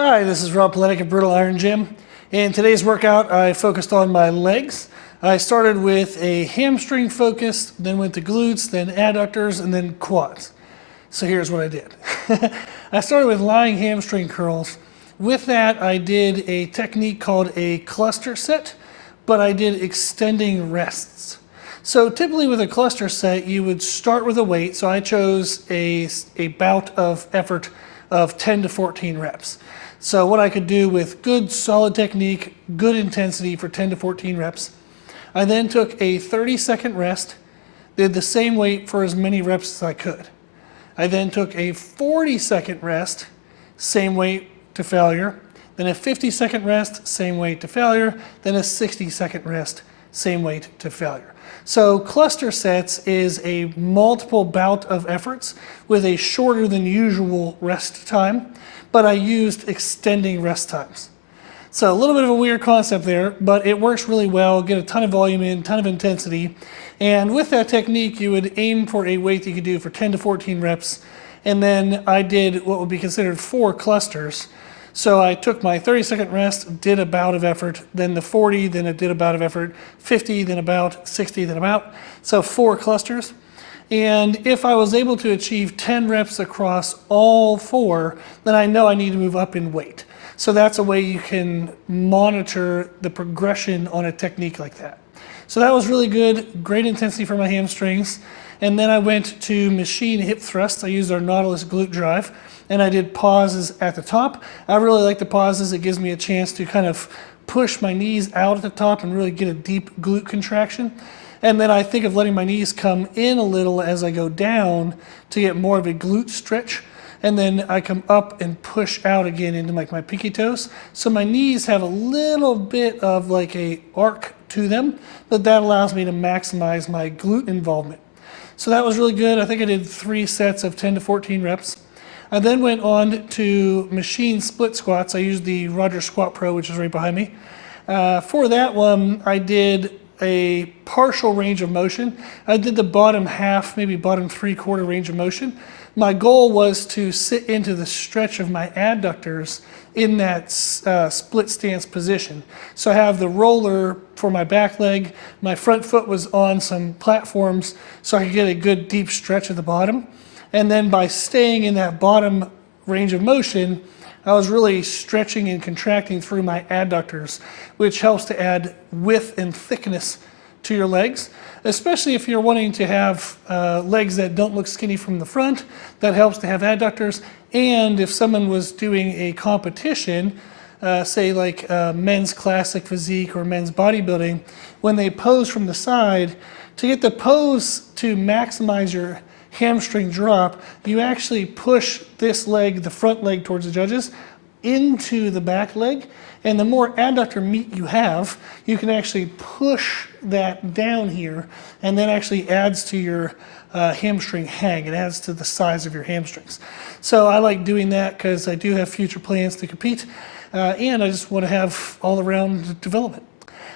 Hi, this is Rob Polenic at Brutal Iron Gym. In today's workout, I focused on my legs. I started with a hamstring focus, then went to glutes, then adductors, and then quads. So here's what I did. I started with lying hamstring curls. With that, I did a technique called a cluster set, but I did extending rests. So typically with a cluster set, you would start with a weight. So I chose a bout of effort of 10 to 14 reps. So what I could do with good solid technique, good intensity for 10 to 14 reps. I then took a 30-second rest, did the same weight for as many reps as I could. I then took a 40-second rest, same weight to failure, then a 50-second rest, same weight to failure, then a 60-second rest, same weight to failure. So cluster sets is a multiple bout of efforts with a shorter than usual rest time, but I used extending rest times. So a little bit of a weird concept there, but it works really well, get a ton of volume in, ton of intensity. And with that technique, you would aim for a weight that you could do for 10 to 14 reps. And then I did what would be considered 4 clusters. So I took my 30-second rest, did a bout of effort, then the 40, then I did a bout of effort, 50, then about, 60, then about. So 4 clusters. And if I was able to achieve 10 reps across all 4, then I know I need to move up in weight. So that's a way you can monitor the progression on a technique like that. So that was really good, great intensity for my hamstrings. And then I went to machine hip thrusts. I used our Nautilus glute drive, and I did pauses at the top. I really like the pauses. It gives me a chance to kind of push my knees out at the top and really get a deep glute contraction. And then I think of letting my knees come in a little as I go down to get more of a glute stretch. And then I come up and push out again into like my pinky toes. So my knees have a little bit of like a arc to them, but that allows me to maximize my glute involvement. So that was really good. I think I did 3 sets of 10 to 14 reps. I then went on to machine split squats. I used the Roger Squat Pro, which is right behind me. For that one, I did a partial range of motion. I did the bottom half, maybe bottom 3/4 range of motion. My goal was to sit into the stretch of my adductors in that split stance position. So I have the roller for my back leg. My front foot was on some platforms so I could get a good deep stretch at the bottom. And then by staying in that bottom range of motion, I was really stretching and contracting through my adductors, which helps to add width and thickness to your legs, especially if you're wanting to have legs that don't look skinny from the front. That helps to have adductors. And if someone was doing a competition, say like men's classic physique or men's bodybuilding, when they pose from the side, to get the pose to maximize your hamstring drop, you actually push this leg, the front leg towards the judges, into the back leg. And the more adductor meat you have, you can actually push that down here, and that actually adds to your hamstring hang. It adds to the size of your hamstrings. So I like doing that because I do have future plans to compete, and I just want to have all around development.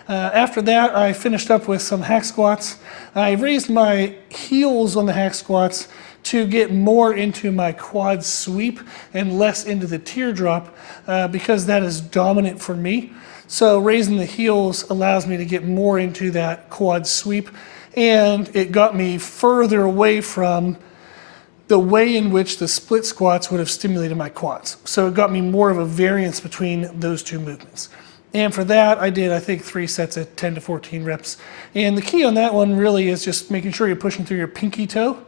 After that, I finished up with some hack squats. I raised my heels on the hack squats to get more into my quad sweep and less into the teardrop because that is dominant for me. So raising the heels allows me to get more into that quad sweep, and it got me further away from the way in which the split squats would have stimulated my quads. So it got me more of a variance between those 2 movements. And for that, I did, I think, 3 sets at 10 to 14 reps. And the key on that one really is just making sure you're pushing through your pinky toe.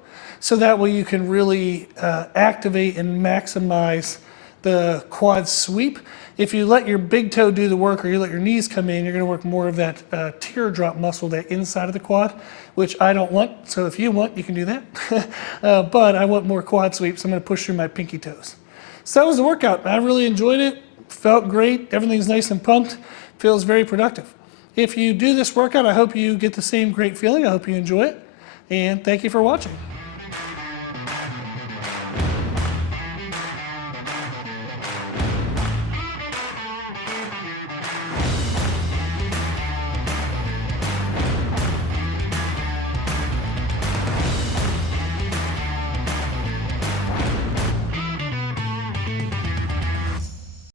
So that way you can really activate and maximize the quad sweep. If you let your big toe do the work or you let your knees come in, you're gonna work more of that teardrop muscle, that inside of the quad, which I don't want. So if you want, you can do that. But I want more quad sweep, so I'm gonna push through my pinky toes. So that was the workout. I really enjoyed it. Felt great. Everything's nice and pumped. Feels very productive. If you do this workout, I hope you get the same great feeling. I hope you enjoy it. And thank you for watching.